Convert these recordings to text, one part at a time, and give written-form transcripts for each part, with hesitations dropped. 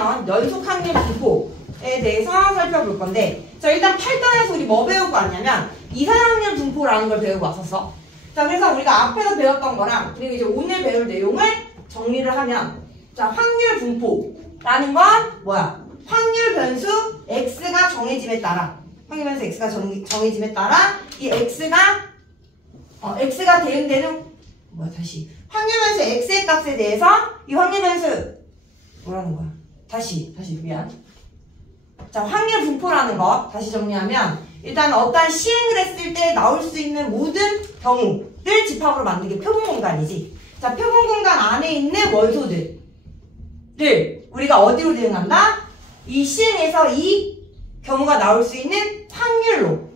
나온 연속 확률 분포에 대해서 살펴볼 건데, 자, 일단 8단에서 우리 뭐 배우고 왔냐면 이산확률 분포라는 걸 배우고 왔었어. 자, 그래서 우리가 앞에서 배웠던 거랑 그리고 이제 오늘 배울 내용을 정리를 하면, 자, 확률 분포라는 건 뭐야? 확률 변수 x가 정해짐에 따라, 확률 변수 x가 정해짐에 따라 이 x가 대응되는 확률 변수 x의 값에 대해서 이 확률 변수 뭐라는 거야? 다시 미안. 자, 확률 분포라는 거 다시 정리하면, 일단 어떠한 시행을 했을 때 나올 수 있는 모든 경우를 집합으로 만든 게 표본 공간이지. 자, 표본 공간 안에 있는 원소들을 우리가 어디로 대응한다? 이 시행에서 이 경우가 나올 수 있는 확률로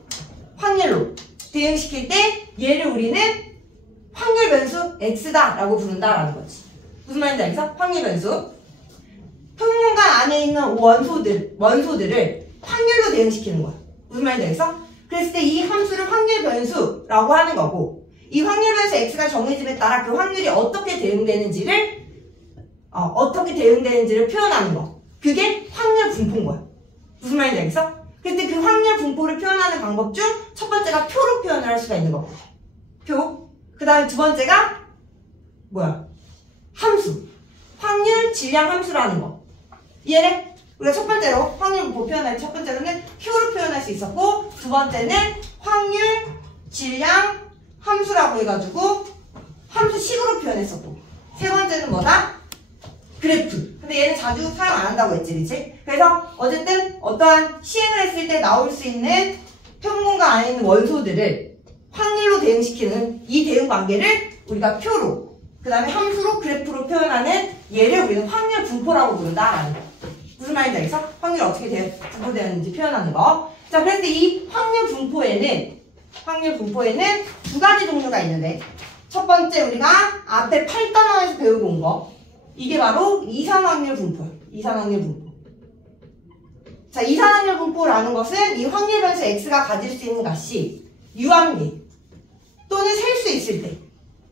대응시킬 때 얘를 우리는 확률 변수 x다라고 부른다라는 거지. 무슨 말인지 알겠어? 확률 변수. 표본 공간 안에 있는 원소들을 확률로 대응시키는 거야. 무슨 말인지 알겠어? 그랬을 때 이 함수를 확률 변수라고 하는 거고, 이 확률 변수 x가 정해짐에 따라 그 확률이 어떻게 대응되는지를 표현하는 거. 그게 확률 분포인 거야. 무슨 말인지 알겠어? 그때 그 확률 분포를 표현하는 방법 중 첫 번째가 표로 표현을 할 수가 있는 거고, 표. 그 다음에 두 번째가 뭐야? 함수. 확률 질량 함수라는 거. 이해해? 우리가 첫 번째로 확률 분포 표현할 첫 번째로는 표로 표현할 수 있었고, 두 번째는 확률 질량 함수라고 해가지고 함수식으로 표현했었고, 세 번째는 뭐다? 그래프. 근데 얘는 자주 사용 안 한다고 했지, 그치? 그래서 어쨌든 어떠한 시행을 했을 때 나올 수 있는 표본 공간 안에 있는 원소들을 확률로 대응시키는 이 대응 관계를 우리가 표로, 그 다음에 함수로, 그래프로 표현하는 얘를 우리는 확률 분포라고 부른다라는 거. 무슨 말인지 알겠어? 확률이 어떻게 분포되었는지 표현하는 거. 자, 그래서 이 확률 분포에는 두 가지 종류가 있는데, 첫 번째 우리가 앞에 8단원에서 배우고 온 거, 이게 바로 이산확률 분포예요. 이산확률 분포. 자, 이산확률 분포라는 것은 이 확률 변수 x가 가질 수 있는 값이 유한계 또는 셀 수 있을 때,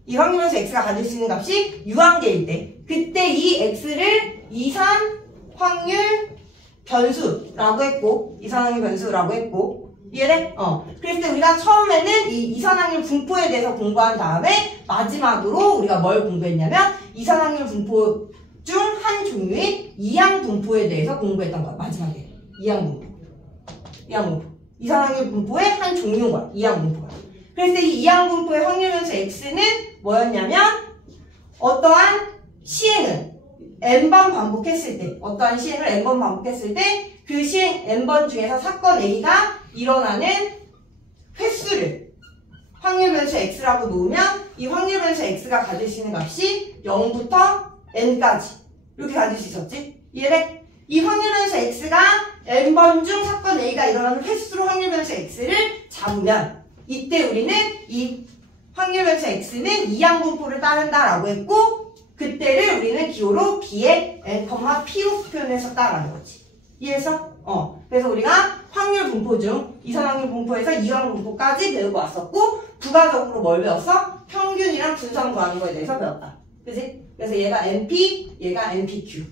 이 확률 변수 x가 가질 수 있는 값이 유한계일 때, 그때 이 x를 이산확률 변수라고 했고, 이해돼? 그랬을 때 우리가 처음에는 이 이산확률 분포에 대해서 공부한 다음에 마지막으로 우리가 뭘 공부했냐면 이산확률 분포 중 한 종류인 이항 분포에 대해서 공부했던 거야. 마지막에 이항 분포. 이산확률 분포의 한 종류인 거야. 이항 분포가. 그래서 이 이항 분포의 확률 변수 x는 뭐였냐면, 어떠한 시행을 n번 반복했을 때, 그 시행 n번 중에서 사건 A가 일어나는 횟수를 확률 변수 x라고 놓으면 이 확률 변수 x가 가질 수 있는 값이 0부터 n까지 이렇게 가질 수 있었지? 이해돼? 이 확률 변수 x가 n번 중 사건 A가 일어나는 횟수로 확률 변수 x를 잡으면, 이때 우리는 이 확률 변수 x는 이항 분포를 따른다라고 했고, 그때를 우리는 기호로 b의 n, p로 표현했었다라는 거지. 이해했어? 그래서 우리가 확률 분포 중 이산확률 분포에서 이항 분포까지 배우고 왔었고, 부가적으로 뭘 배웠어? 평균이랑 분산 구하는 거에 대해서 배웠다. 그치? 그래서 얘가 NP, 얘가 NPQ.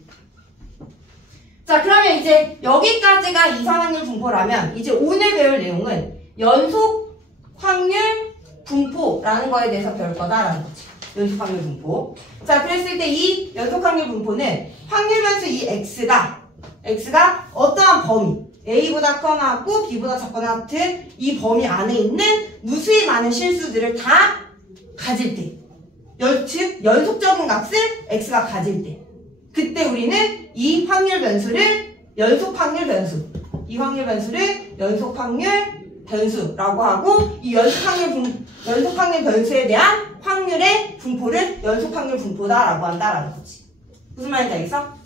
자, 그러면 이제 여기까지가 이산확률 분포라면, 이제 오늘 배울 내용은 연속 확률 분포라는 거에 대해서 배울 거다라는 거지. 연속 확률 분포. 자, 그랬을 때 이 연속 확률 분포는 확률 변수 이 x가 어떠한 범위, a보다 커나 같고 b보다 작거나 같은 이 범위 안에 있는 무수히 많은 실수들을 다 가질 때, 즉 연속적인 값을 x가 가질 때, 그때 우리는 이 확률 변수를 연속 확률 변수라고 하고, 이 연속 확률 변수에 대한 확률의 분포를 연속 확률 분포다라고 한다라는 거지. 무슨 말인지 알겠어?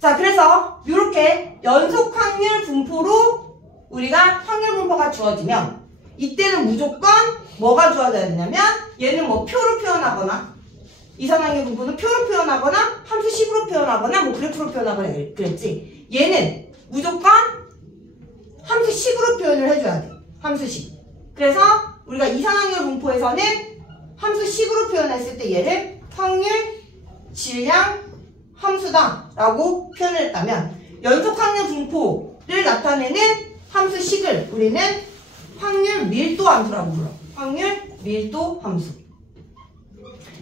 자, 그래서 이렇게 연속 확률 분포로 우리가 확률 분포가 주어지면, 이때는 무조건 뭐가 주어져야 되냐면, 얘는 뭐 표로 표현하거나, 이산확률 분포는 표로 표현하거나, 함수식으로 표현하거나, 뭐 그래프로 표현하거나 그랬지. 얘는 무조건 함수식으로 표현을 해줘야 돼. 함수식. 그래서 우리가 이산확률 분포에서는 함수식으로 표현했을 때 얘를 확률 질량 함수다 라고 표현을 했다면 연속 확률 분포를 나타내는 함수식을 우리는 확률 밀도 함수라고 불러. 확률 밀도 함수.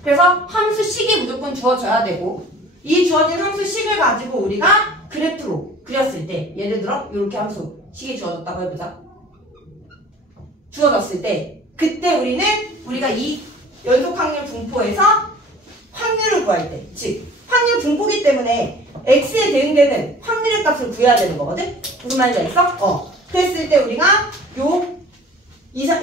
그래서 함수식이 무조건 주어져야 되고 이 주어진 함수식을 가지고 우리가 그래프로 그렸을 때 예를 들어 이렇게 함수식이 주어졌다고 해보자. 주어졌을 때 그때 우리가 이 연속 확률 분포에서 확률을 구할 때 즉 확률 분포기 때문에 x에 대응되는 확률의 값을 구해야 되는 거거든? 무슨 말인지 알겠어? 그랬을 때 우리가 요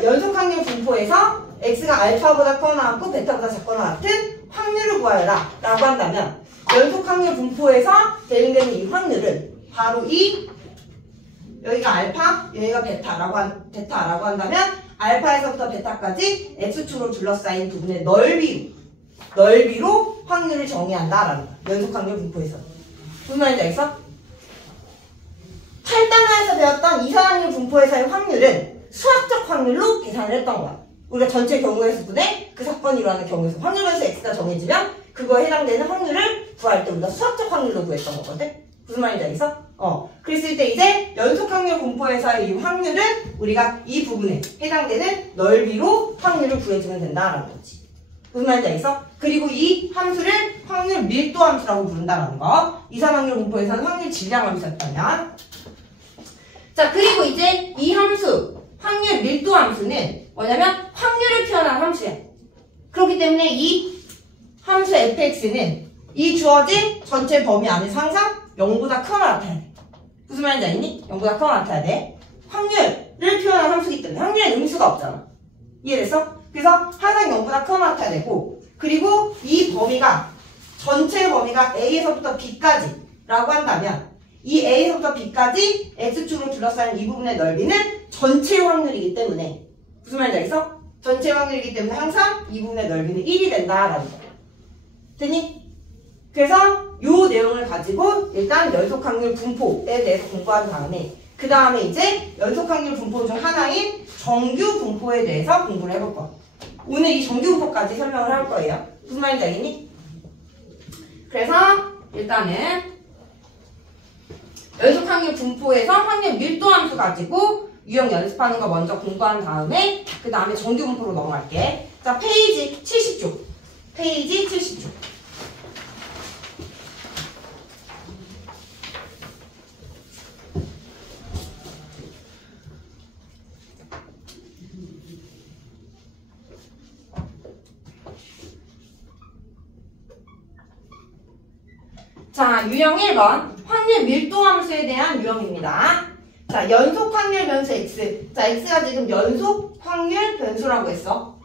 연속 확률 분포에서 x가 알파보다 커나 같고 베타보다 작거나 같은 확률을 구하여라 라고 한다면 연속 확률 분포에서 대응되는 이 확률은 바로 이 여기가 알파, 여기가 베타라고 한다면 알파에서부터 베타까지 x축으로 둘러싸인 부분의 넓이로 확률을 정의한다라는 거야. 연속 확률 분포에서. 무슨 말인지 알겠어? 8단원에서 배웠던 이산 확률 분포에서의 확률은 수학적 확률로 계산을 했던 거야. 우리가 전체 경우의 수분에 그 사건이 일어나는 경우에서 확률 변수 x가 정해지면 그거에 해당되는 확률을 구할 때 우리가 수학적 확률로 구했던 거거든? 무슨 말인지 알겠어? 그랬을 때 이제 연속 확률 분포에서의 이 확률은 우리가 이 부분에 해당되는 넓이로 확률을 구해주면 된다라는 거지. 무슨 말인지 알겠어? 그리고 이 함수를 확률 밀도 함수라고 부른다라는 거. 이산 확률 분포에서는 확률 질량 함수였다면. 자, 그리고 이제 이 함수, 확률 밀도 함수는 뭐냐면 확률을 표현한 함수야. 그렇기 때문에 이 함수 fx는 이 주어진 전체 범위 안에서 항상 0보다 크거나 같아야 돼. 무슨 말인지 알겠니? 0보다 크거나 같아야 돼. 확률을 표현한 함수이기 때문에 확률엔 음수가 없잖아. 이해됐어? 그래서 항상 0보다 크거나 같아야 되고 그리고 이 범위가 전체 범위가 A에서부터 B까지 라고 한다면 이 A에서부터 B까지 X축으로 둘러싸인 이 부분의 넓이는 전체 확률이기 때문에 무슨 말인지 알겠어? 전체 확률이기 때문에 항상 이 부분의 넓이는 1이 된다라는 거. 됐니? 그래서 이 내용을 가지고 일단 연속 확률 분포에 대해서 공부한 다음에 그 다음에 이제 연속 확률 분포 중 하나인 정규 분포에 대해서 공부를 해볼 거야. 오늘 이 정규 분포까지 설명을 할 거예요. 무슨 말인지 알겠니? 그래서 일단은 연속 확률 분포에서 확률 밀도 함수 가지고 유형 연습하는 거 먼저 공부한 다음에 그 다음에 정규 분포로 넘어갈게. 자, 페이지 70쪽. 페이지 70쪽. 자, 유형 1번 확률 밀도 함수에 대한 유형입니다. 자, 연속 확률 변수 x. 자, x가 지금 연속 확률 변수라고 했어.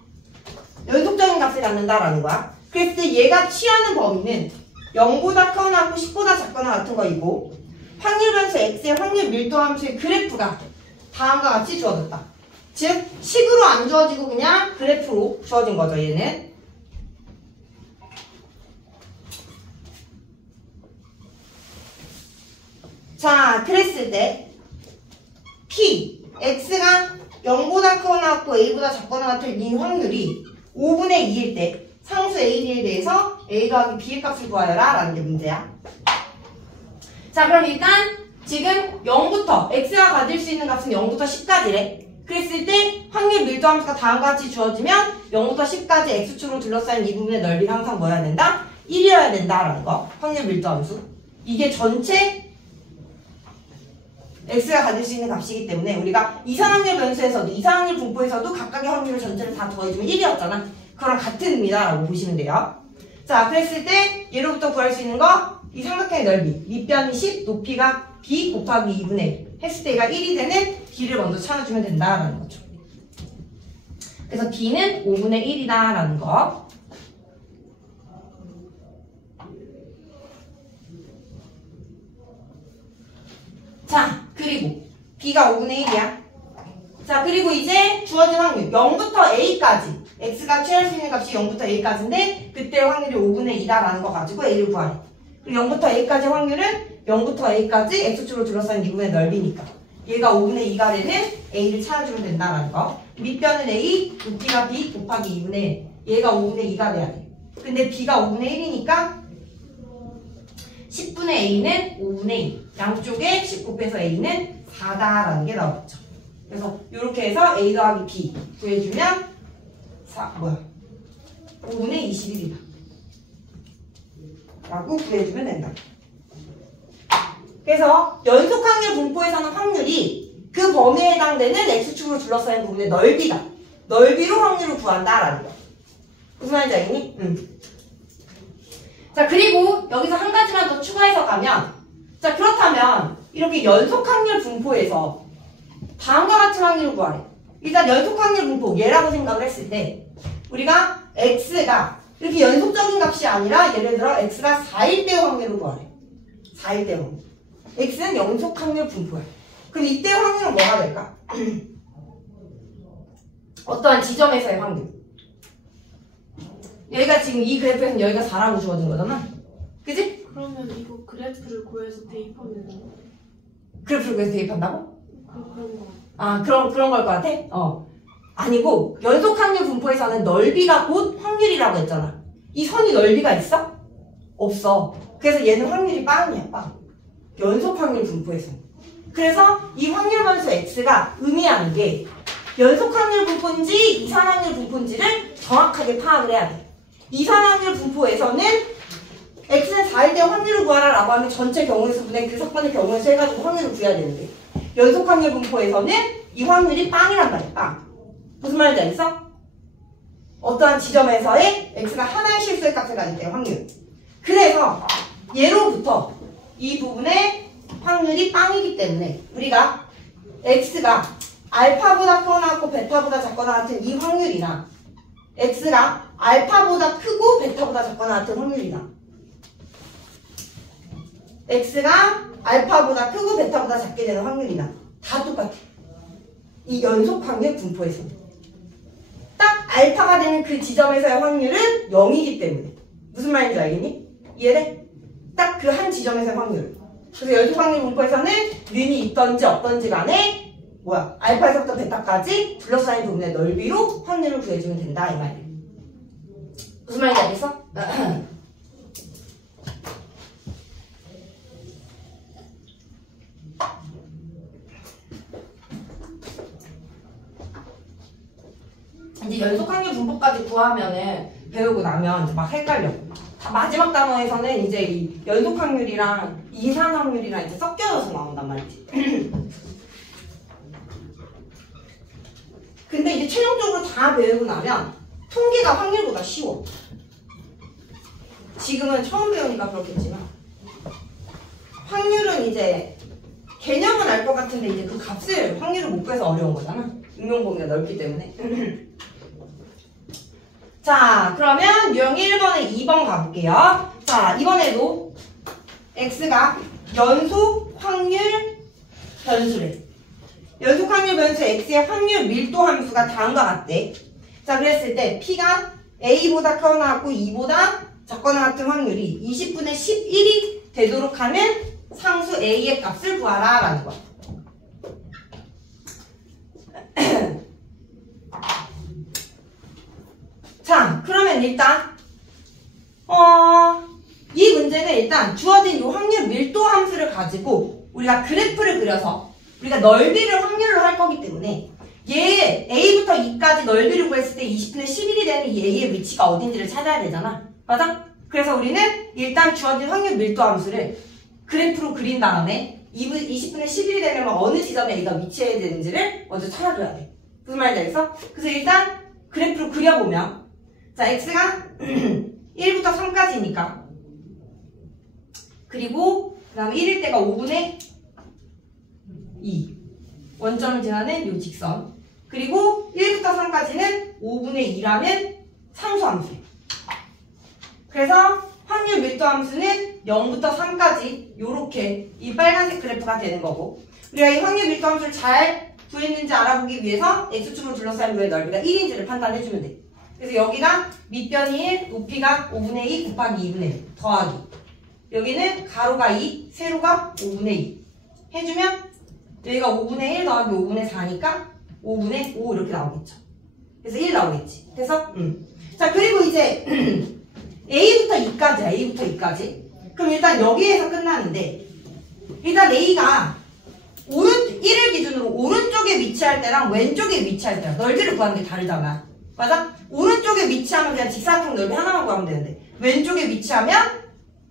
연속적인 값을 갖는다라는 거야. 그랬을 때 얘가 취하는 범위는 0보다 크거나 같고 10보다 작거나 같은 거이고 확률 변수 x의 확률 밀도 함수의 그래프가 다음과 같이 주어졌다. 즉 식으로 안 주어지고 그냥 그래프로 주어진 거죠. 얘는. 자, 그랬을 때 P, X가 0보다 크거나 같고 A보다 작거나 같은 이 확률이 5분의 2일 때 상수 A, D에 대해서 A 더하기 B의 값을 구하여라 라는 게 문제야. 자, 그럼 일단 지금 0부터 X가 가질 수 있는 값은 0부터 10까지래. 그랬을 때 확률 밀도 함수가 다음과 같이 주어지면 0부터 10까지 X축으로 둘러싸인 이 부분의 넓이는 항상 뭐여야 된다? 1이어야 된다라는 거. 확률 밀도 함수. 이게 전체 x가 가질 수 있는 값이기 때문에 우리가 이산확률 변수에서도 이산확률 분포에서도 각각의 확률을 전체를 다 더해주면 1이었잖아. 그거랑 같은 의미다라고 보시면 돼요. 자, 그랬을 때 얘로부터 구할 수 있는 거 이 삼각형의 넓이 밑변이 10, 높이가 b 곱하기 2분의 1 했을 때 얘가 1이 되는 b를 먼저 찾아주면 된다라는 거죠. 그래서 b는 5분의 1이다라는 거. 자, 그리고 b가 5분의 1이야. 자, 그리고 이제 주어진 확률 0부터 a까지 x가 취할 수 있는 값이 0부터 a까지인데 그때 확률이 5분의 2다라는 거 가지고 a를 구하래. 그리고 0부터 a까지 확률은 0부터 a까지 x축으로 둘러싸인 미분의 넓이니까 얘가 5분의 2가 되는 a를 찾아주면 된다라는 거. 밑변은 a, 높이가 b 곱하기 2분의 1. 얘가 5분의 2가 돼야 돼. 근데 b가 5분의 1이니까 10분의 a는 5분의 2. 양쪽에 10 곱해서 a는 4다라는 게 나오겠죠. 그래서 이렇게 해서 a 더하기 b 구해주면 5분의 21이다. 라고 구해주면 된다. 그래서 연속 확률 분포에서는 확률이 그 범위에 해당되는 x축으로 둘러싸인 부분의 넓이다. 넓이로 확률을 구한다라는 거. 무슨 말인지 알겠니? 자, 그리고 여기서 한 가지만 더 추가해서 가면, 자, 그렇다면 이렇게 연속 확률 분포에서 다음과 같은 확률을 구하래. 일단 연속 확률 분포 얘라고 생각을 했을 때 우리가 x가 이렇게 연속적인 값이 아니라 예를 들어 x가 4일 때의 확률을 구하래. 4일 때의 확률. x는 연속 확률 분포야. 그럼 이때의 확률은 뭐가 될까? 어떠한 지점에서의 확률. 여기가 지금 이 그래프에서는 여기가 4라고 주어진 거잖아. 그지? 그러면 이거 그래프를 구해서 대입하면 되나? 그래프를 구해서 대입한다고? 그런 거. 아, 그런 걸 것 같아? 아니고, 연속 확률 분포에서는 넓이가 곧 확률이라고 했잖아. 이 선이 넓이가 있어? 없어. 그래서 얘는 확률이 빵이야, 빵. 연속 확률 분포에서. 그래서 이 확률 변수 x가 의미하는 게 연속 확률 분포인지 이산 확률 분포인지를 정확하게 파악을 해야 돼. 이산 확률 분포에서는 x는 4일 때 확률을 구하라 라고 하면 전체 경우의 수분의 그 사건의 경우의 수 해가지고 확률을 구해야 되는데 연속 확률 분포에서는 이 확률이 빵이란 말이야, 빵. 무슨 말인지 알겠어? 어떠한 지점에서의 x가 하나의 실수의 값을 가질 때 확률. 그래서 예로부터 이 부분의 확률이 빵이기 때문에 우리가 x가 알파보다 크거나 같고 베타보다 작거나 같은 이 확률이나 x가 알파보다 크고 베타보다 작거나 같은 확률이나 x가 알파보다 크고 베타보다 작게 되는 확률이나 다 똑같아. 이 연속 확률 분포에서 딱 알파가 되는 그 지점에서의 확률은 0이기 때문에 무슨 말인지 알겠니? 이해돼? 딱 그 한 지점에서의 확률. 그래서 연속 확률 분포에서는 른이 있던지 없던지 간에 알파에서부터 베타까지 둘러싸인 부분의 넓이로 확률을 구해주면 된다 이 말이야. 무슨 말인지 알겠어? 이제 연속 확률 분포까지 구하면은 배우고 나면 막 헷갈려. 마지막 단원에서는 이제 이 연속 확률이랑 이산 확률이랑 이제 섞여져서 나온단 말이지. 근데 이제 최종적으로 다 배우고 나면 통계가 확률보다 쉬워. 지금은 처음 배우니까 그렇겠지만 확률은 이제 개념은 알 것 같은데 이제 그 값을 확률을 못 구해서 어려운 거잖아. 응용 범위가 넓기 때문에. 자, 그러면 유형 1번에 2번 가볼게요. 자, 이번에도 x가 연속 확률 변수래. 연속 확률 변수 x의 확률 밀도 함수가 다음과 같대. 자, 그랬을 때 p가 a보다 크거나 같고 2보다 작거나 같은 확률이 20분의 11이 되도록 하는 상수 a의 값을 구하라 라는 거야. 자, 그러면 일단 이 문제는 일단 주어진 이 확률 밀도 함수를 가지고 우리가 그래프를 그려서 우리가 넓이를 확률로 할 거기 때문에 얘 a부터 2까지 넓이를 구했을 때 20분의 11이 되는 이 a의 위치가 어딘지를 찾아야 되잖아. 맞아? 그래서 우리는 일단 주어진 확률 밀도 함수를 그래프로 그린 다음에 20분의 11이 되려면 어느 지점에 a가 위치해야 되는지를 먼저 찾아줘야 돼. 무슨 말인지 알겠어? 그래서 일단 그래프로 그려보면 자, x가 1부터 3까지니까 그리고 그 다음에 1일 때가 5분의 2 원점을 지나는 요 직선 그리고 1부터 3까지는 5분의 2라는 상수함수. 그래서 확률 밀도 함수는 0부터 3까지 요렇게 이 빨간색 그래프가 되는 거고 우리가 이 확률 밀도 함수를 잘 구했는지 알아보기 위해서 x축으로 둘러싸인 부의 넓이가 1인지를 판단해주면 돼. 그래서 여기가 밑변이 1, 높이가 5분의 2 곱하기 2분의 1 더하기 여기는 가로가 2, 세로가 5분의 2 해주면 여기가 5분의 1 더하기 5분의 4니까 5분의 5 이렇게 나오겠죠. 그래서 1 나오겠지. 그래서 자, 그리고 이제 A부터 2까지야. A부터 2까지. 그럼 일단 여기에서 끝나는데, 일단 A가 1을 기준으로 오른쪽에 위치할 때랑 왼쪽에 위치할 때랑 넓이를 구하는 게 다르잖아. 맞아? 오른쪽에 위치하면 그냥 직사각형 넓이 하나만 구하면 되는데, 왼쪽에 위치하면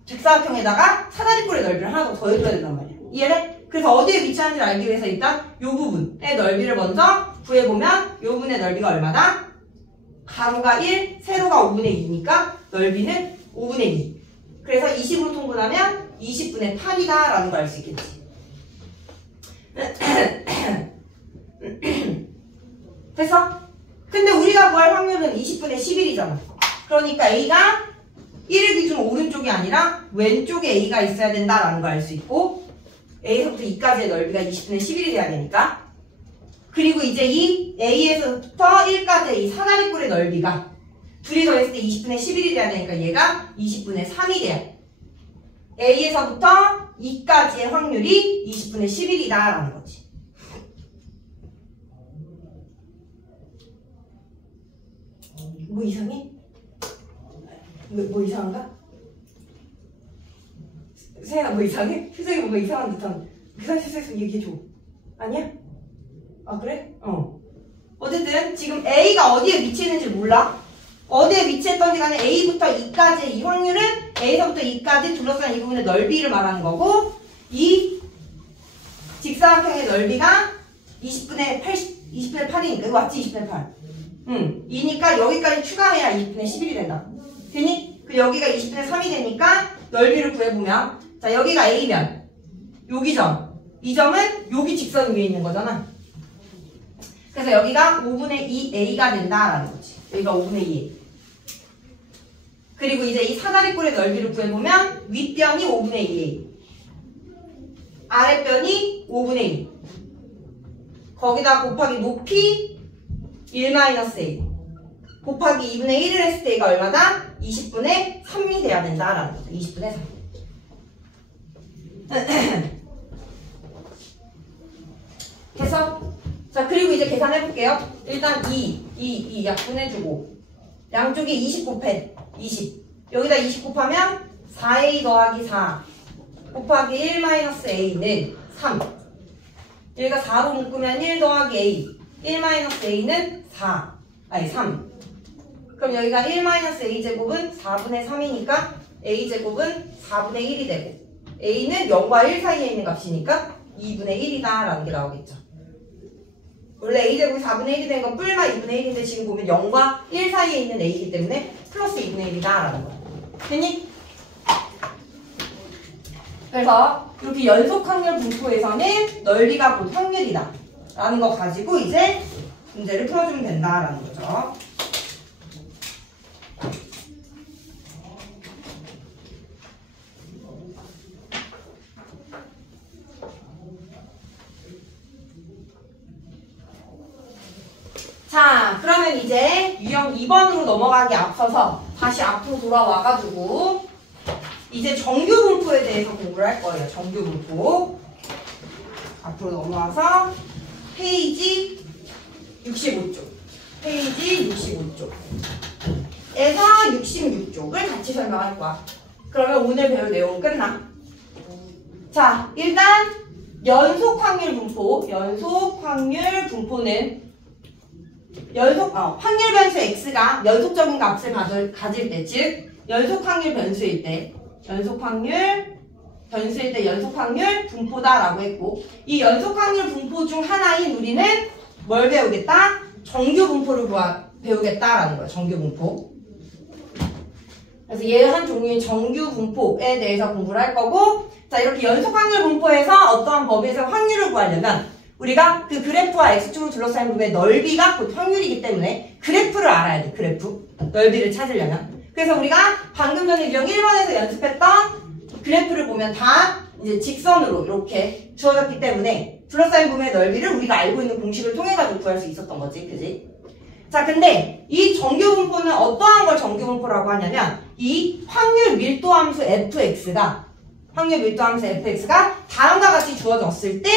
직사각형에다가 사다리꼴의 넓이를 하나 더 더해줘야 된단 말이야. 이해돼? 그래서 어디에 위치하는지를 알기 위해서 일단 요 부분의 넓이를 먼저 구해보면 요 부분의 넓이가 얼마다? 가로가 1, 세로가 5분의 2니까 넓이는 5분의 2. 그래서 20으로 통분하면 20분의 8이다 라는 걸 알 수 있겠지. 됐어? 근데 우리가 구할 확률은 20분의 11이잖아. 그러니까 A가 1을 기준 오른쪽이 아니라 왼쪽에 A가 있어야 된다라는 걸 알 수 있고, A에서부터 2까지의 넓이가 20분의 11이 돼야 되니까, 그리고 이제 이 A에서부터 1까지의 이 사다리꼴의 넓이가 둘이 더했을 때 20분의 11이 돼야 되니까 얘가 20분의 3이 돼야 돼. A에서부터 2까지의 확률이 20분의 11이다 라는 거지. 뭐 이상해? 뭐 이상한가? 세연아 뭐 이상해? 표정이 뭔가 이상한 듯한. 그 사실 실수했으면 얘기해줘. 아니야? 아 그래? 어쨌든 지금 A가 어디에 위치했는지 몰라. 어디에 위치했던지 간에 A부터 2까지의 이 확률은 A서부터 2까지 둘러싼 이 부분의 넓이를 말하는 거고, 이 직사각형의 넓이가 20분의 8이니까 이거 맞지? 20분의 8. 2니까 여기까지 추가해야 20분의 11이 된다. 되니? 그 여기가 20분의 3이 되니까 넓이를 구해보면, 자 여기가 A면 여기 점, 이 점은 여기 직선 위에 있는 거잖아. 그래서 여기가 5분의 2A가 된다라는 거지. 여기가 5분의 2A. 그리고 이제 이 사다리꼴의 넓이를 구해보면 윗변이 5분의 2A, 아랫변이 5분의 2. 거기다 곱하기 높이 1-A 곱하기 2분의 1을 했을 때 얘가 얼마다? 20분의 3이 돼야 된다라는 거죠. 20분의 3. 됐어? 자, 그리고 이제 계산해볼게요. 일단 2 약분해주고, 양쪽에 20 곱해. 20. 여기다 20 곱하면 4A 더하기 4 곱하기 1-A는 3. 여기가 4로 묶으면 1 더하기 A. 1-A는 3. 그럼 여기가 1-A제곱은 4분의 3이니까 A제곱은 4분의 1이 되고, A는 0과 1 사이에 있는 값이니까 2분의 1이다 라는 게 나오겠죠. 원래 A제곱이 4분의 1이 된 건 뿔마 2분의 1인데 지금 보면 0과 1 사이에 있는 A이기 때문에 플러스 2분의 1이다 라는 거야. 됐니? 그래서 이렇게 연속 확률 분포에서는 넓이가 곧 확률이다 라는 거 가지고 이제 문제를 풀어주면 된다라는 거죠. 자, 그러면 이제 유형 2번으로 넘어가기 앞서서 다시 앞으로 돌아와가지고 이제 정규분포에 대해서 공부를 할 거예요. 정규분포. 앞으로 넘어와서 페이지 65쪽. 페이지 65쪽에서 66쪽을 같이 설명할 거야. 그러면 오늘 배울 내용은 끝나. 자, 일단 연속 확률 분포. 연속 확률 분포는 확률 변수 x가 연속적인 값을 가질 때, 즉 연속 확률 변수일 때 연속 확률 분포다라고 했고, 이 연속 확률 분포 중 하나인 우리는 뭘 배우겠다? 정규 분포를 배우겠다라는 거예요. 정규 분포. 그래서 얘 한 종류의 정규 분포에 대해서 공부를 할 거고, 자 이렇게 연속 확률 분포에서 어떠한 범위에서 확률을 구하려면 우리가 그 그래프와 x축으로 둘러싸인 부분의 넓이가 곧 확률이기 때문에 그래프를 알아야 돼. 그래프. 넓이를 찾으려면. 그래서 우리가 방금 전에 유형 1번에서 연습했던 그래프를 보면 다 이제 직선으로 이렇게 주어졌기 때문에 둘러싸인 부분의 넓이를 우리가 알고 있는 공식을 통해 가지고 구할 수 있었던 거지. 그지? 자, 근데 이 정규분포는 어떠한 걸 정규분포라고 하냐면 이 확률 밀도함수 fx가 다음과 같이 주어졌을 때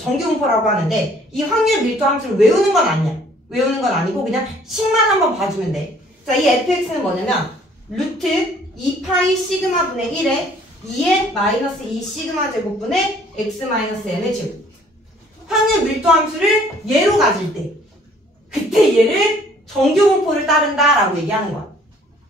정규분포라고 하는데, 이 확률 밀도함수를 외우는 건 아니야. 외우는 건 아니고 그냥 식만 한번 봐주면 돼. 자, 이 fx는 뭐냐면 루트 2파이 시그마 분의 1에 2의 마이너스 2 시그마 제곱분의 x 마이너스 m의 제곱. 확률 밀도 함수를 얘로 가질 때 그때 얘를 정규분포를 따른다라고 얘기하는 거야.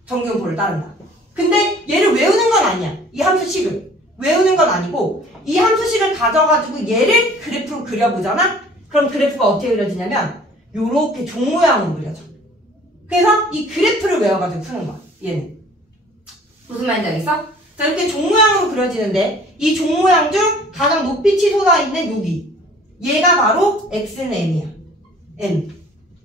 정규분포를 따른다. 근데 얘를 외우는 건 아니야. 이 함수식을 외우는 건 아니고 이 함수식을 가져가지고 얘를 그래프로 그려보잖아? 그럼 그래프가 어떻게 그려지냐면 요렇게 종 모양으로 그려져. 그래서 이 그래프를 외워가지고 푸는 거야. 얘는. 무슨 말인지 알겠어? 자, 이렇게 종 모양으로 그려지는데 이 종 모양 중 가장 높이 치솟아 있는 여기. 얘가 바로 x는 m이야. m.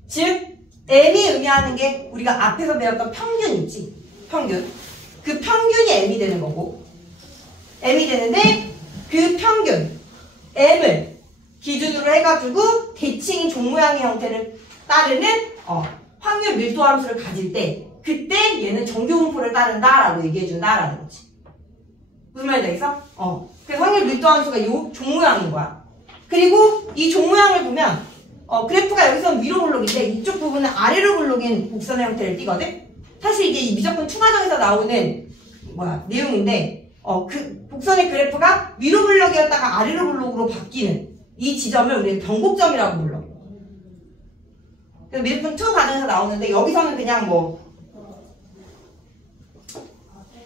즉 m이 의미하는 게 우리가 앞에서 배웠던 평균 있지? 평균. 그 평균이 m이 되는 거고 m이 되는데 그 평균 m을 기준으로 해가지고 대칭 종 모양의 형태를 따르는 확률 밀도 함수를 가질 때 그때 얘는 정규분포를 따른다라고 얘기해준다라는 거지. 무슨 말인지 알겠어? 그래서 확률 밀도 함수가 요 종 모양인 거야. 그리고 이 종 모양을 보면 그래프가 여기서 위로 블록인데 이쪽 부분은 아래로 블록인 곡선의 형태를 띠거든? 사실 이게 이 미적분 투과정에서 나오는 내용인데 그 곡선의 그래프가 위로 블록이었다가 아래로 블록으로 바뀌는 이 지점을 우리는 변곡점이라고 불러. 그래서 미적분 투 과정에서 나오는데 여기서는 그냥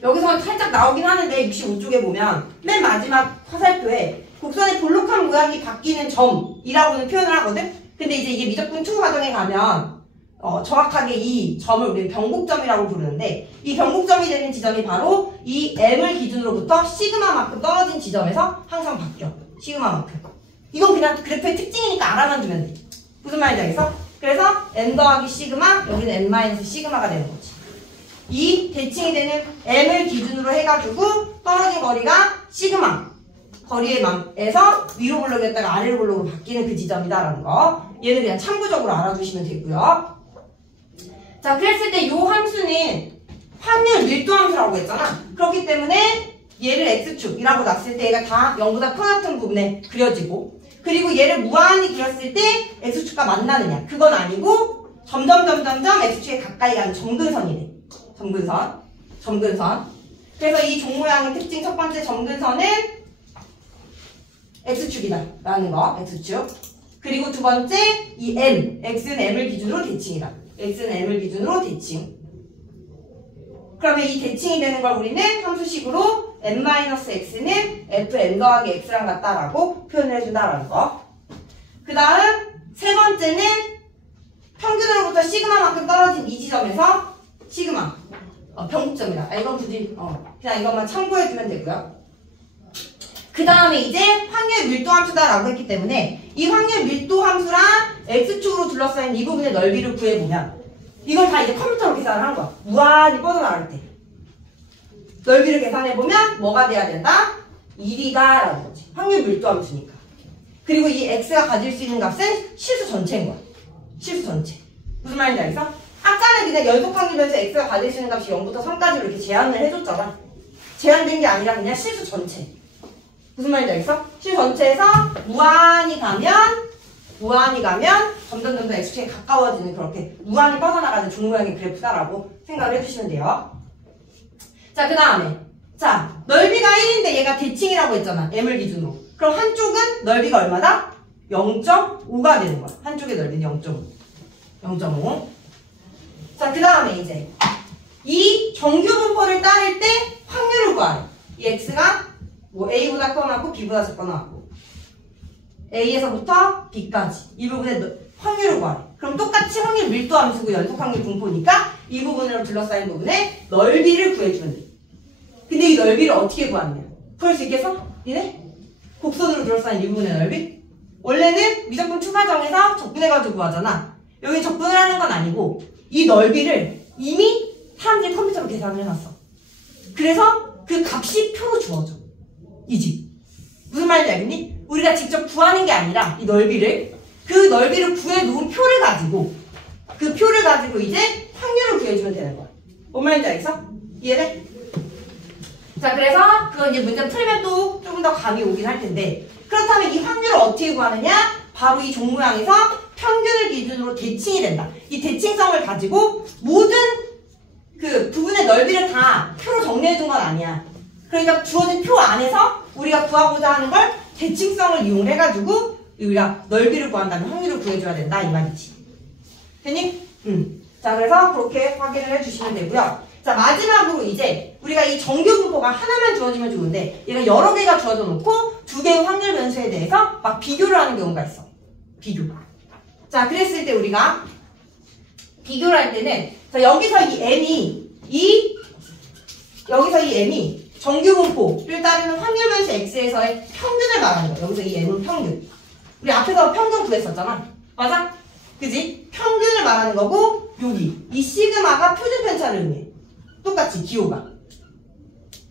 여기서는 살짝 나오긴 하는데 65쪽에 보면 맨 마지막 화살표에 곡선의 볼록한 모양이 바뀌는 점이라고는 표현을 하거든? 근데 이제 이게 미적분 2 과정에 가면 정확하게 이 점을 우리는 변곡점이라고 부르는데 이 변곡점이 되는 지점이 바로 이 m을 기준으로부터 시그마만큼 떨어진 지점에서 항상 바뀌어. 시그마만큼. 이건 그냥 그래프의 특징이니까 알아만 두면 돼. 무슨 말인지 알겠어? 그래서 m 더하기 시그마, 여기는 m 마이너스 시그마가 되는 거지. 이 대칭이 되는 m을 기준으로 해가지고 떨어진 거리가 시그마 거리에서 위로 블록이었다가 아래로 블록으로 바뀌는 그 지점이다라는 거. 얘는 그냥 참고적으로 알아두시면 되고요. 자, 그랬을 때 이 함수는 확률 밀도 함수라고 했잖아. 그렇기 때문에 얘를 x축이라고 놨을 때 얘가 다 0보다 커 부분에 그려지고 그리고 얘를 무한히 그렸을 때 x축과 만나느냐 그건 아니고 점점 x축에 가까이 가는 점근선이래. 점근선. 그래서 이 종 모양의 특징 첫 번째 점근선은 x축이다 라는 거. x축. 그리고 두 번째 이 m, x는 m을 기준으로 대칭이다. x는 m을 기준으로 대칭. 그러면 이 대칭이 되는 걸 우리는 함수식으로 m-x는 fm 더하기 x랑 같다라고 표현을 해준다라는 거. 그 다음 세 번째는 평균으로부터 시그마만큼 떨어진 이 지점에서 시그마 변곡점이다. 이건 굳이 그냥 이것만 참고해주면 되고요. 그 다음에 이제 확률 밀도 함수다라고 했기 때문에 이 확률 밀도 함수랑 x축으로 둘러싸인 이 부분의 넓이를 구해보면 이걸 다 이제 컴퓨터로 계산을 한 거야. 무한히 뻗어나갈 때. 넓이를 계산해보면 뭐가 돼야 된다? 1이다 라는 거지. 확률 밀도 함수니까. 그리고 이 x가 가질 수 있는 값은 실수 전체인 거야. 실수 전체. 무슨 말인지 알겠어? 아까는 그냥 연속 확률에서 x가 가질 수 있는 값이 0부터 3까지로 이렇게 제한을 해줬잖아. 제한된 게 아니라 그냥 실수 전체. 무슨 말인지 알겠어? 실수 전체에서 무한히 가면 점점 x축에 가까워지는 그렇게 무한히 뻗어나가는 종 모양의 그래프다라고 생각을 해주시면 돼요. 자, 그 다음에 넓이가 1인데 얘가 대칭이라고 했잖아. m을 기준으로. 그럼 한쪽은 넓이가 얼마다? 0.5가 되는 거야. 한쪽의 넓이는 0.5. 자, 그 다음에 이제 이 정규분포를 따를 때 확률을 구하래. 이 x가 a보다 커나고 b보다 작거나고 a에서부터 b까지 이 부분의 확률을 구하래. 그럼 똑같이 확률 밀도 함수고 연속 확률 분포니까 이 부분으로 둘러싸인 부분의 넓이를 구해주면 돼. 근데 이 넓이를 어떻게 구하느냐? 구할 수 있겠어? 니네? 곡선으로 둘러싸인 이 부분의 넓이? 원래는 미적분 추가정에서 적분해가지고 구하잖아. 여기 적분을 하는 건 아니고 이 넓이를 이미 사람들이 컴퓨터로 계산을 해놨어. 그래서 그 값이 표로 주어져. 이지. 무슨 말인지 알겠니? 우리가 직접 구하는 게 아니라 이 넓이를 그 넓이를 구해놓은 표를 가지고 그 표를 가지고 이제 확률을 구해주면 되는 거야. 뭔 말인지 알겠어? 이해돼? 자, 그래서 그거 이제 문제 풀면 또 조금 더 감이 오긴 할 텐데 그렇다면 이 확률을 어떻게 구하느냐? 바로 이 종 모양에서 평균을 기준으로 대칭이 된다. 이 대칭성을 가지고 모든 그 부분의 넓이를 다 표로 정리해 준 건 아니야. 그러니까 주어진 표 안에서 우리가 구하고자 하는 걸 대칭성을 이용해가지고 우리가 넓이를 구한다면 확률을 구해줘야 된다 이 말이지. 됐니? 자, 그래서 그렇게 확인을 해주시면 되고요. 자, 마지막으로 이제 우리가 이 정규 분포가 하나만 주어지면 좋은데 얘가 여러 개가 주어져 놓고 두 개의 확률 변수에 대해서 막 비교를 하는 경우가 있어. 비교. 자, 그랬을 때 우리가 비교를 할 때는 자, 여기서 이 m이 정규 분포를 따르는 확률 변수 x에서의 평균을 말하는 거야. 여기서 이 m은 평균. 우리 앞에서 평균 구했었잖아. 맞아? 그지? 평균을 말하는 거고 여기 이 시그마가 표준 편차를 의미해. 똑같이 기호가.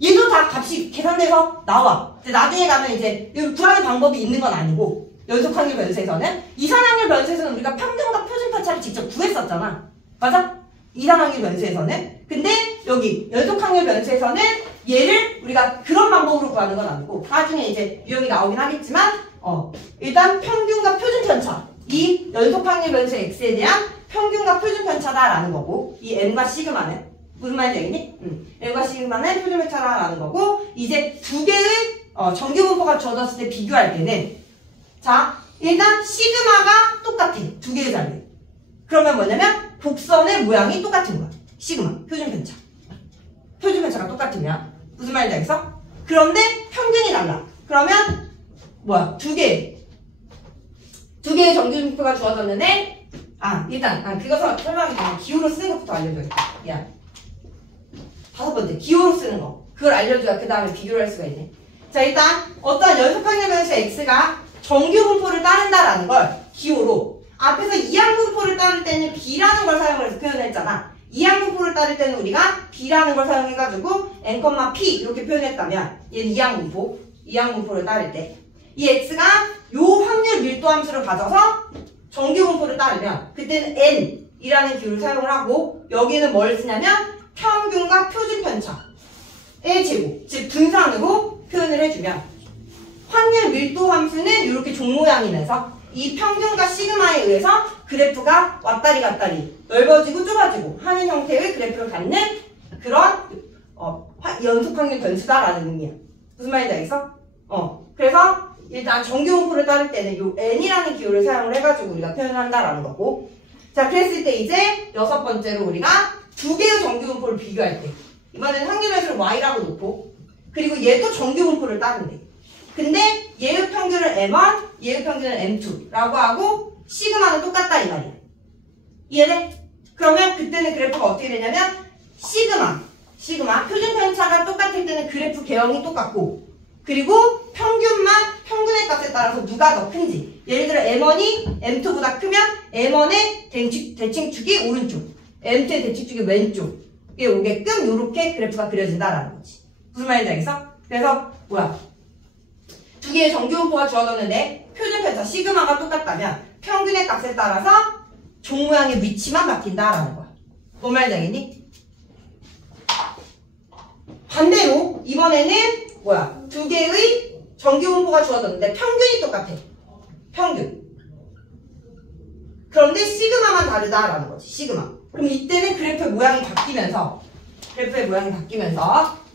얘도 다 값이 계산돼서 나와. 이제 나중에 가면 이제 여기 구하는 방법이 있는 건 아니고 연속 확률 변수에서는 이산 확률 변수에서는 우리가 평균과 표준 편차를 직접 구했었잖아. 맞아? 이산 확률 변수에서는. 근데 여기 연속 확률 변수에서는 얘를 우리가 그런 방법으로 구하는 건 아니고 나중에 이제 유형이 나오긴 하겠지만 일단 평균과 표준 편차 이 연속 확률 변수 x에 대한 평균과 표준 편차다라는 거고 이 m과 시그마는 무슨 말인지 알겠니? m과 시그마는 표준 편차라는 거고 이제 두 개의 정규 분포가 주어졌을 때 비교할 때는 자 일단 시그마가 똑같아. 두 개의 자리. 그러면 뭐냐면 곡선의 모양이 똑같은 거야. 시그마 표준 편차. 표준 편차가 똑같으면 무슨 말인지 알겠어? 그런데 평균이 달라. 그러면 뭐야? 두 개의 정규 분포가 주어졌는데 일단 그거 설명하기 전에 기호로 쓰는 것부터 알려줘야겠다. 야 5번째 기호로 쓰는 거 그걸 알려줘야 그 다음에 비교를 할 수가 있네. 자 일단 어떤 연속 확률 변수 x가 정규 분포를 따른다라는 걸 기호로 앞에서 이항 분포를 따를 때는 b라는 걸 사용을 해서 표현했잖아. 이항 분포를 따를 때는 우리가 b라는 걸 사용해가지고 n, p 이렇게 표현했다면 얘는 이항 분포를 따를 때 이 x가 요 확률 밀도 함수를 가져서 정규 분포를 따르면 그때는 n이라는 기호를 사용을 하고 여기는 뭘 쓰냐면 평균과 표준 편차의 제곱 즉 분산으로 표현을 해주면 확률 밀도 함수는 이렇게 종 모양이면서 이 평균과 시그마에 의해서 그래프가 왔다리 갔다리 넓어지고 좁아지고 하는 형태의 그래프를 갖는 그런 연속 확률 변수다라는 의미야. 무슨 말인지 알겠어? 그래서 일단 정규 분포를 따를 때는 요 n이라는 기호를 사용을 해가지고 우리가 표현한다라는 거고 자 그랬을 때 이제 6번째로 우리가 두 개의 정규 분포를 비교할 때 이번에는 확률 변수를 y라고 놓고 그리고 얘도 정규 분포를 따른대. 근데 얘의 평균을 m1, 얘의 평균을 m2라고 하고 시그마는 똑같다 이 말이야. 이해돼? 그러면 그때는 그래프가 어떻게 되냐면 시그마 표준 편차가 똑같을 때는 그래프 개형이 똑같고 그리고 평균의 값에 따라서 누가 더 큰지 예를 들어 m1이 m2보다 크면 m1의 대칭축이 오른쪽 m2의 대칭축이 왼쪽에 오게끔 이렇게 그래프가 그려진다라는 거지. 무슨 말인지 알겠어? 그래서 두 개의 정규 분포가 주어졌는데 표준 편차 시그마가 똑같다면 평균의 값에 따라서 종 모양의 위치만 바뀐다라는 거야. 뭔 말인지 알겠니? 반대로 이번에는 두 개의 정규 분포가 주어졌는데 평균이 똑같아. 평균. 그런데 시그마만 다르다라는 거지. 시그마. 그럼 이때는 그래프의 모양이 바뀌면서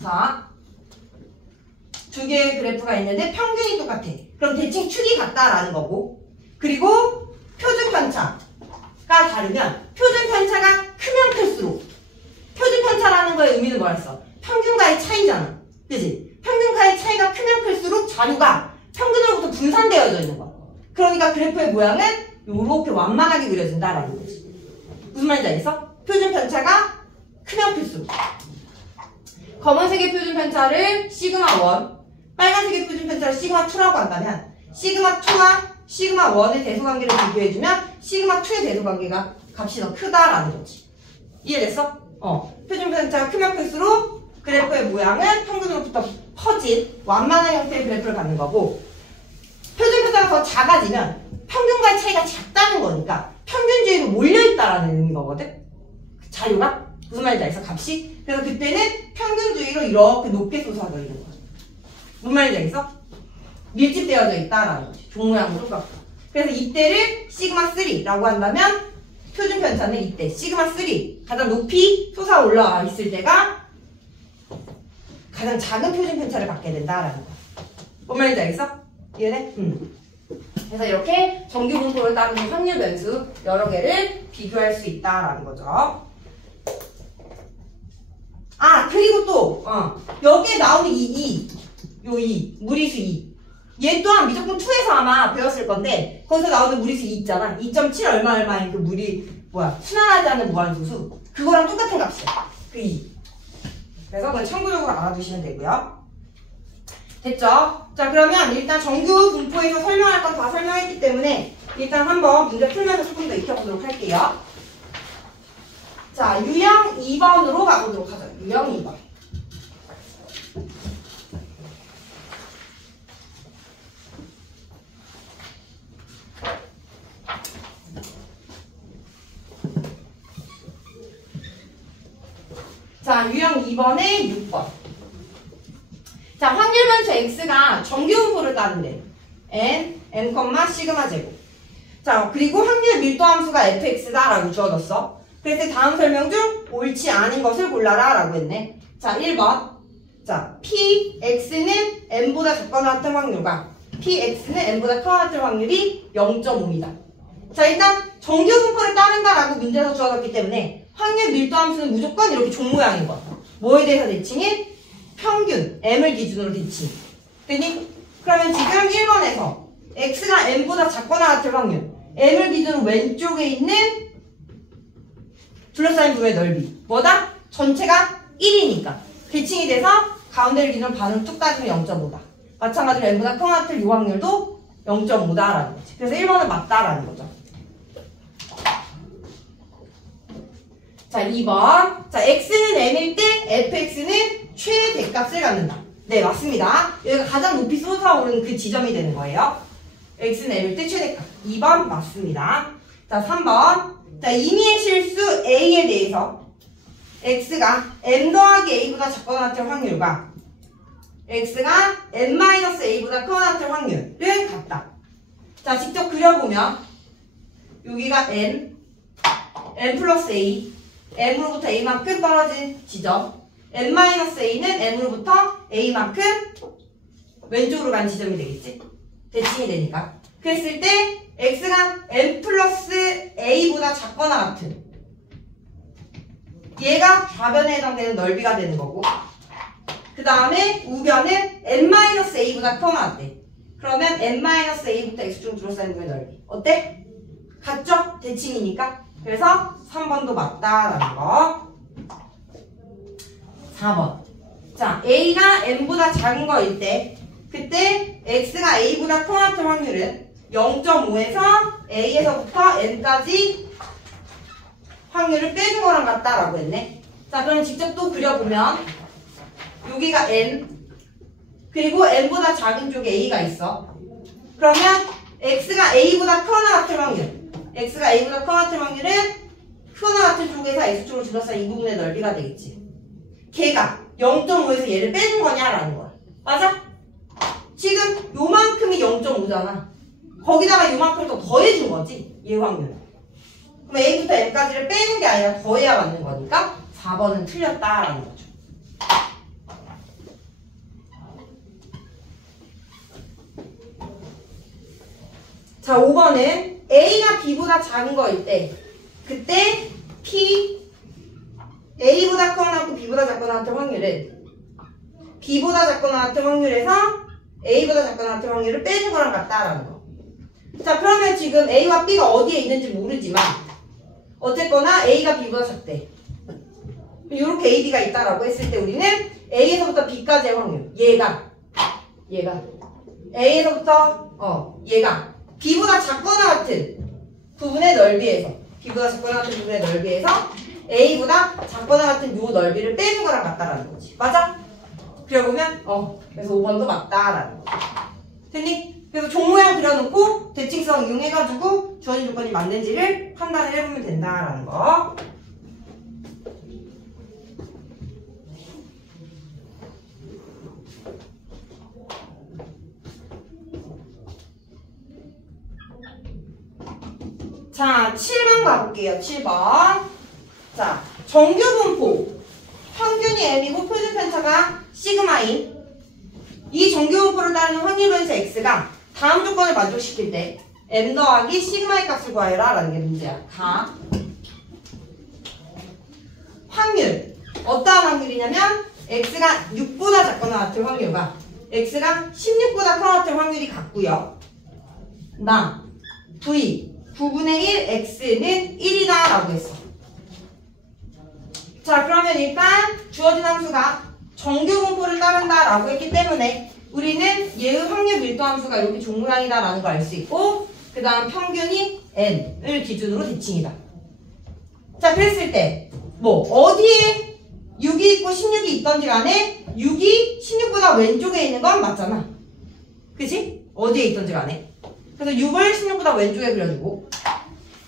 자 두 개의 그래프가 있는데 평균이 똑같아. 그럼 대칭축이 같다라는 거고 그리고 표준 편차가 다르면 표준 편차가 크면 클수록 표준 편차라는 거의 의미는 뭐라 했어? 평균과의 차이잖아. 그치? 평균과의 차이가 크면 클수록 자료가 평균으로부터 분산되어져 있는 거야. 그러니까 그래프의 모양은 이렇게 완만하게 그려진다라는 거지. 무슨 말인지 알겠어? 표준 편차가 크면 클수록 검은색의 표준 편차를 시그마1 빨간색의 표준 편차를 시그마2라고 한다면 시그마2와 시그마1의 대소관계를 비교해주면 시그마2의 대소관계가 값이 더 크다라는 거지. 이해됐어? 표준 편차가 크면 클수록 그래프의 모양은 평균으로부터 퍼진 완만한 형태의 그래프를 갖는 거고 표준 편차가 더 작아지면 평균과의 차이가 작다는 거니까 평균주의로 몰려있다라는 의미거든? 자료가? 무슨 말인지 알겠어? 값이? 그래서 그때는 평균주의로 이렇게 높게 솟아져 있는 거야. 무슨 말인지 알겠어? 밀집되어져 있다라는 거지. 종 모양으로 똑같고. 그래서 이때를 시그마3라고 한다면 표준 편차는 이때 시그마3 가장 높이 솟아 올라와 있을 때가 가장 작은 표준 편차를 갖게 된다라는 거야. 뭔 말인지 알겠어? 이해돼? 그래서 이렇게 정규 분포를 따르는 확률 변수 여러 개를 비교할 수 있다라는 거죠. 아, 그리고 또 여기에 나오는 요 2, 무리수 2. 얘 또한 미적분 2에서 아마 배웠을 건데 거기서 나오는 무리수 2 있잖아. 2.7 얼마인 그 순환하지 않는 무한소수. 그거랑 똑같은 값이야. 그 2. 그래서 그건 참고적으로 알아두시면 되고요. 됐죠? 자, 그러면 일단 정규 분포에서 설명할 건 다 설명했기 때문에 일단 한번 문제 풀면서 조금 더 익혀보도록 할게요. 자, 유형 2번으로 가보도록 하죠. 유형 2번. 자, 유형 2번의 6번. 자, 확률 변수 x가 정규 분포를 따른대. n, 시그마 제곱. 자, 그리고 확률 밀도 함수가 fx다라고 주어졌어. 그래서 다음 설명 중 옳지 않은 것을 골라라 라고 했네. 자, 1번. 자, px는 n보다 작거나 같은 확률과 px는 n보다 크거나 같은 확률이 0.5이다. 자, 일단 정규 분포를 따른다라고 문제에서 주어졌기 때문에 확률 밀도 함수는 무조건 이렇게 종 모양인 거야. 뭐에 대해서 대칭인? 평균, m을 기준으로 대칭. 됐니? 그러면 지금 1번에서 x가 n보다 작거나 같을 확률, m을 기준으로 왼쪽에 있는 둘러싸인 부분의 넓이. 뭐다? 전체가 1이니까. 대칭이 돼서 가운데를 기준으로 반으로 뚝 따지면 0.5다. 마찬가지로 n보다 크거나 같을 요 확률도 0.5다라는 거지. 그래서 1번은 맞다라는 거죠. 자, 2번. 자, x는 m일 때 fx는 최대값을 갖는다. 네, 맞습니다. 여기가 가장 높이 솟아오르는 그 지점이 되는 거예요. x는 m일 때 최대값. 2번 맞습니다. 자, 3번. 자, 임의의 실수 a에 대해서 x가 m 더하기 a보다 작거나 같을 확률과 x가 n-a보다 크거나 같을 확률은 같다. 자, 직접 그려보면 여기가 n 플러스 a, m으로부터 a만큼 떨어진 지점, n-a는 m으로부터 a만큼 왼쪽으로 간 지점이 되겠지? 대칭이 되니까. 그랬을 때 x가 n 플러스 a보다 작거나 같은, 얘가 좌변에 해당되는 넓이가 되는 거고, 그 다음에 우변은 n-a보다 크거나 같대. 그러면 n-a부터 x축 둘러싸인 부분의 넓이 어때? 같죠? 대칭이니까. 그래서 3번도 맞다라는 거. 4번. 자, a가 n보다 작은 거일 때 그때 x가 a보다 크거나 같은 확률은 0.5에서 a에서부터 n까지 확률을 빼준 거랑 같다라고 했네. 자, 그럼 직접 또 그려보면 여기가 n, 그리고 n보다 작은 쪽에 a가 있어. 그러면 x가 a보다 크거나 같은 확률, x가 a보다 크거나 같은 확률은 크거나 같은 쪽에서 x축으로 둘러싸인 이 부분의 넓이가 되겠지. 걔가 0.5에서 얘를 빼준 거냐라는 거야. 맞아? 지금 요만큼이 0.5잖아. 거기다가 요만큼을 더 더해준 거지, 얘 확률. 그럼 a부터 n까지를 빼는 게 아니라 더해야 맞는 거니까 4번은 틀렸다라는 거죠. 자, 5번은 a가 b보다 작은 거일 때 그때 a보다 크거나 같고 b보다 작거나 같은 확률은 b보다 작거나 같은 확률에서 a보다 작거나 같은 확률을 빼준 거랑 같다라는 거. 자, 그러면 지금 a와 b가 어디에 있는지 모르지만 어쨌거나 a가 b보다 작대. 이렇게 a, b가 있다라고 했을 때 우리는 a에서부터 b까지의 확률, 얘가 a에서부터 얘가 b보다 작거나 같은 부분의 넓이에서, b보다 작거나 같은 부분의 넓이에서 a보다 작거나 같은 요 넓이를 빼준 거랑 같다라는 거지. 맞아? 그려보면 그래서 5번도 맞다라는 거. 됐니? 그래서 종 모양 그려놓고 대칭성 이용해가지고 주어진 조건이 맞는지를 판단을 해보면 된다라는 거. 자, 7번 가볼게요. 7번. 자, 정규분포. 평균이 m이고 표준 편차가 시그마인 이 정규분포를 따르는 확률 변수 x가 다음 조건을 만족시킬 때 m 더하기 시그마의 값을 구하여라 라는 게 문제야. 다 확률 어떠한 확률이냐면 x가 6보다 작거나 같을 확률과 x가 16보다 커 같을 확률이 같고요. 나 v 9분의 1 x는 1이다 라고 했어. 자, 그러면 일단 주어진 함수가 정규분포를 따른다 라고 했기 때문에 우리는 얘의 확률 밀도 함수가 이렇게 종 모양이다 라는 걸 알 수 있고, 그 다음 평균이 n을 기준으로 대칭이다. 자, 그랬을 때 뭐 어디에 6이 있고 16이 있던지 간에 6이 16보다 왼쪽에 있는 건 맞잖아. 그치? 어디에 있던지 간에. 그래서 6을 16보다 왼쪽에 그려주고,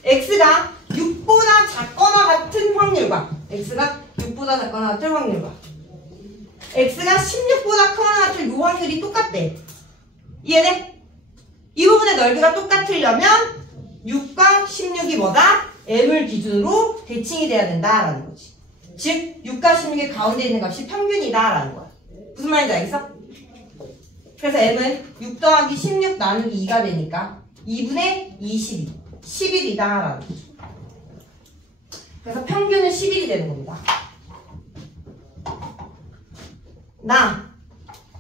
x가 6보다 작거나 같은 확률과 x가 6보다 작거나 같은 확률과 x가 16보다 크거나 같은 요 확률이 똑같대. 이해돼? 이 부분의 넓이가 똑같으려면 6과 16이 뭐다? m을 기준으로 대칭이 돼야 된다라는 거지. 즉 6과 16의 가운데 있는 값이 평균이다라는 거야. 무슨 말인지 알겠어? 그래서 m은 6 더하기 16 나누기 2가 되니까 2분의 22 11이다라는 거죠. 그래서 평균은 11이 되는 겁니다.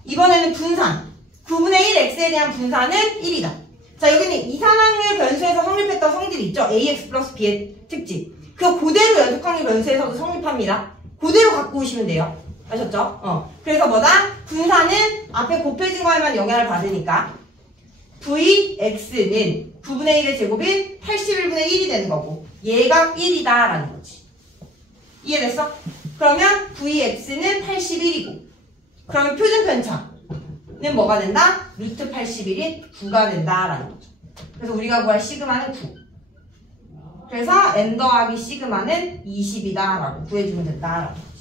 이번에는 분산 9분의 1 x에 대한 분산은 1이다. 자, 여기는 이산확률 변수에서 성립했던 성질이 있죠. ax 플러스 b의 특집. 그거 그대로 연속확률 변수에서도 성립합니다. 그대로 갖고 오시면 돼요. 아셨죠? 그래서 뭐다? 분산은 앞에 곱해진 거에만 영향을 받으니까 vx는 9분의 1의 제곱인 81분의 1이 되는 거고, 얘가 1이다 라는 거지. 이해됐어? 그러면 vx는 81이고, 그러면 표준 편차는 뭐가 된다? 루트 81인 9가 된다라는 거죠. 그래서 우리가 구할 시그마는 9. 그래서 n 더하기 시그마는 20이다라고 구해주면 된다라는 거지.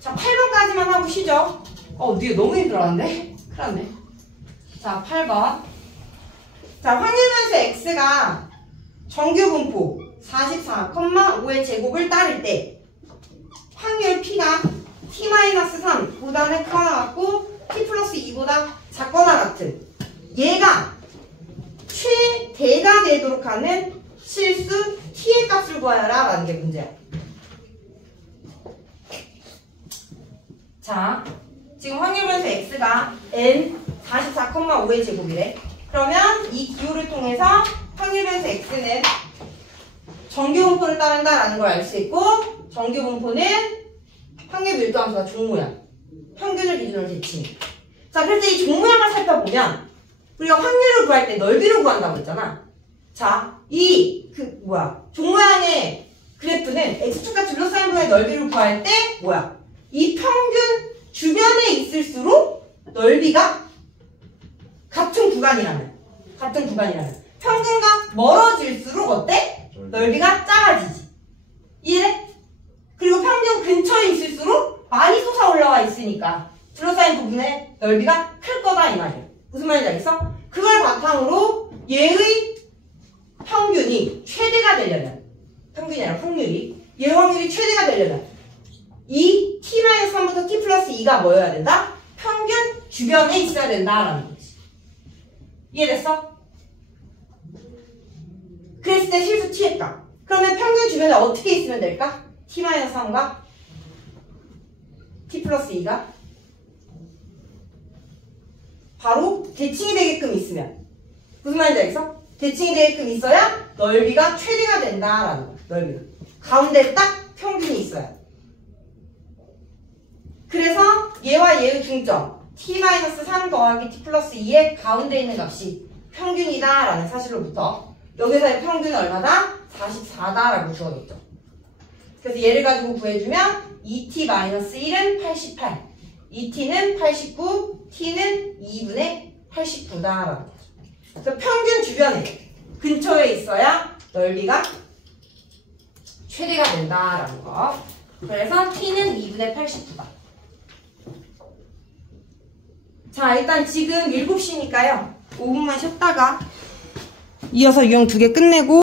자, 8번까지만 하고 쉬죠. 네가 너무 힘들어하는데? 큰일 났네. 자, 8번. 자, 확률변수 x가 정규분포 44,5의 제곱을 따를 때 확률 p가 t-3보다는 크거나 같고 t 플러스 2보다 작거나 같은 얘가 최대가 되도록 하는 실수 t의 값을 구하여라 라는 게 문제야. 자, 지금 확률변수 x가 n 44,5의 제곱이래. 그러면 이 기호를 통해서 확률변수 x는 정규분포를 따른다라는 걸 알 수 있고, 정규분포는 확률 밀도 함수가 종모양, 평균을 기준으로 대칭. 자, 그래서 이 종모양을 살펴보면 우리가 확률을 구할 때 넓이를 구한다고 했잖아. 자, 종모양의 그래프는 x축과 둘러싸인분의 넓이를 구할 때 이 평균 주변에 있을수록 넓이가 같은 구간이라면 평균과 멀어질수록 어때? 넓이가 작아지지. 이해돼? 그리고 평균 근처에 있을수록 많이 솟아 올라와 있으니까 둘러싸인 부분의 넓이가 클 거다 이 말이야. 무슨 말인지 알겠어? 그걸 바탕으로 얘의 평균이 최대가 되려면, 평균이 아니라 확률이, 얘의 확률이 최대가 되려면 이 t-3부터 t 플러스 2가 뭐여야 된다? 평균 주변에 있어야 된다라는 거지. 이해됐어? 그랬을 때 실수 t의 값. 그러면 평균 주변에 어떻게 있으면 될까? t-3과 t 플러스 2가 바로 대칭이 되게끔 있으면, 무슨 말인지 알겠어? 대칭이 되게끔 있어야 넓이가 최대가 된다라는 거야. 넓이가 가운데 딱 평균이 있어야. 그래서 얘와 얘의 중점 t-3 더하기 t 플러스 2의 가운데 있는 값이 평균이다 라는 사실로부터 여기서의 평균은 얼마다? 44다라고 주어졌죠. 그래서 얘를 가지고 구해주면 2t-1은 88, 2t는 89, t는 2분의 89다라는 거죠. 그래서 평균 주변에 근처에 있어야 넓이가 최대가 된다라는 거. 그래서 t는 2분의 89다. 자, 일단 지금 7시니까요. 5분만 쉬었다가 이어서 유형 2개 끝내고